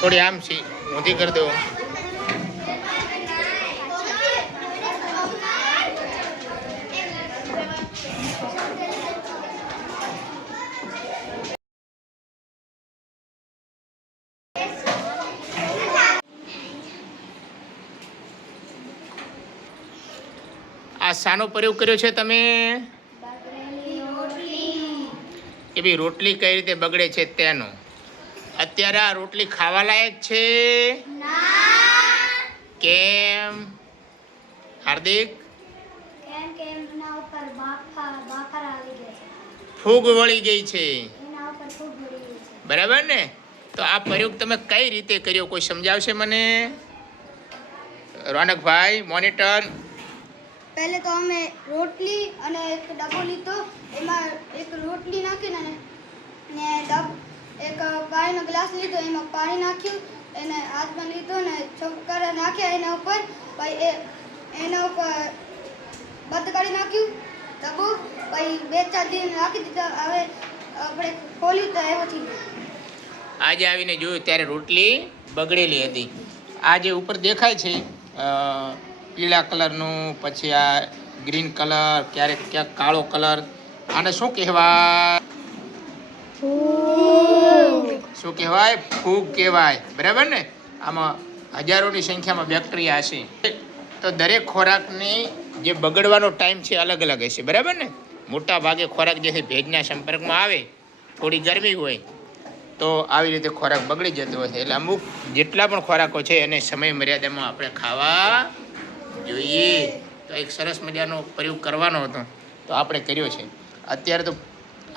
થોડી આમ સી ઊંધી કરી દો. આ શાનો પ્રયોગ કર્યો છે તમે? એ બી રોટલી કઈ રીતે બગડે છે તેનો. અત્યારે આ રોટલી ખાવા લાયક છે? કેમ હાર્દિક? ફૂગ વળી ગઈ છે, બરાબર ને? તો આ પ્રયોગ તમે કઈ રીતે કર્યો, કોઈ સમજાવશે મને? રોનકભાઈ મોનિટર. पहले तो हमें रोटली અને એક ડબ્બો લીધો, એમાં એક રોટલી નાખીને ને એક પાણીનો ગ્લાસ લીધો, એમાં પાણી નાખ્યું, એને હાથમાં લીધો ને છોકરા નાખ્યા એના ઉપર, પછી એના ઉપર બંધ કરી નાખ્યું ડબ્બો, પછી 2-4 દિન રાખી દીધા. હવે આપણે ખોલ્યું તો એવો થઈ ગયો. આજે આવીને જોયું ત્યારે રોટલી બગડેલી હતી. આ જે ઉપર દેખાય છે પીળા કલરનું, પછી આ ગ્રીન કલર, ક્યારેક ક્યાંક કાળો કલર, આને શું કહેવાય? શું કહેવાય? ફૂગ કહેવાય, બરાબર ને? આમાં હજારોની સંખ્યામાં બેક્ટેરિયા હશે. તો દરેક ખોરાકની જે બગડવાનો ટાઈમ છે અલગ અલગ હશે, બરાબર ને? મોટા ભાગે ખોરાક જે છે ભેજના સંપર્કમાં આવે, થોડી ગરમી હોય તો આવી રીતે ખોરાક બગડી જતો હોય છે. એટલે અમુક જેટલા પણ ખોરાકો છે એને સમય મર્યાદામાં આપણે ખાવા જોઈએ. તો એક સરસ મજાનો પ્રયોગ કરવાનો હતો તો આપણે કર્યો છે. અત્યારે તો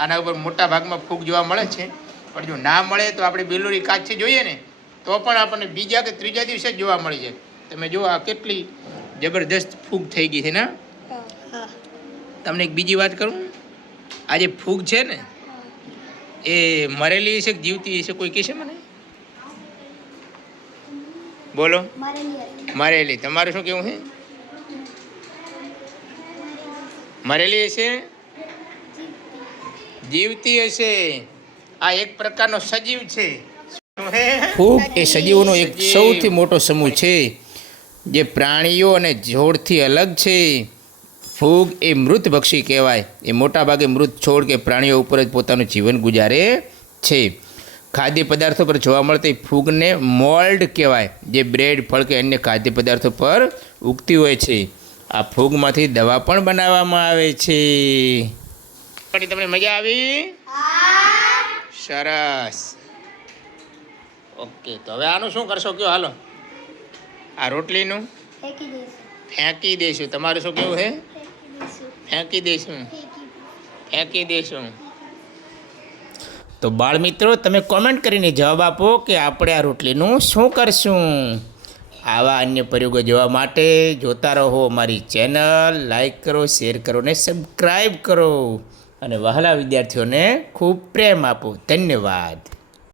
આના ઉપર મોટા ભાગમાં ફૂગ જોવા મળે છે, પણ જો ના મળે તો આપણે બિલોરી કાચથી જોઈએ ને તો પણ આપણને બીજા કે ત્રીજા દિવસે જ જોવા મળી જાય. તમે જો આ કેટલી જબરદસ્ત ફૂગ થઈ ગઈ છે ને. તમને એક બીજી વાત કરું, આ જે ફૂગ છે ને એ મરેલી છે કે જીવતી છે, કોઈ કહેશે મને? બોલો. મરેલી. તમારું શું કેવું છે? મરેલી હશે? જીવતી હશે? આ એક પ્રકારનો સજીવ છે. ફૂગ એ સજીવોનો એક સૌથી મોટો સમૂહ છે જે પ્રાણીઓ અને છોડથી અલગ છે. ફૂગ એ મૃતભક્ષી કહેવાય. એ મોટા ભાગે મૃત છોડ કે પ્રાણીઓ ઉપર જ પોતાનું જીવન ગુજારે છે. ખાદ્ય પદાર્થો પર જોવા મળતી ફૂગને મોલ્ડ કહેવાય, જે બ્રેડ, ફળ કે અન્ય ખાદ્ય પદાર્થો પર ઉગતી હોય છે. આ ફૂગમાંથી દવા પણ બનાવવામાં આવે છે. તમને મજા આવી? સરસ. ઓકે, તો હવે આનું શું કરશો કયો? હાલો, આ રોટલીનું ફેંકી દઈશું. તમારું શું કેવું છે? ફેંકી દઈશું. ફેંકી દઈશું. તો બાળ મિત્રો, તમે કોમેન્ટ કરીને જવાબ આપો કે આપણે આ રોટલીનું શું કરશું. આવા અન્ય પ્રયોગો જોવા માટે જોતા રહો મારી ચેનલ. લાઈક કરો, શેર કરો ને સબસ્ક્રાઈબ કરો. અને વહાલા વિદ્યાર્થીઓને ખૂબ પ્રેમ આપો. ધન્યવાદ.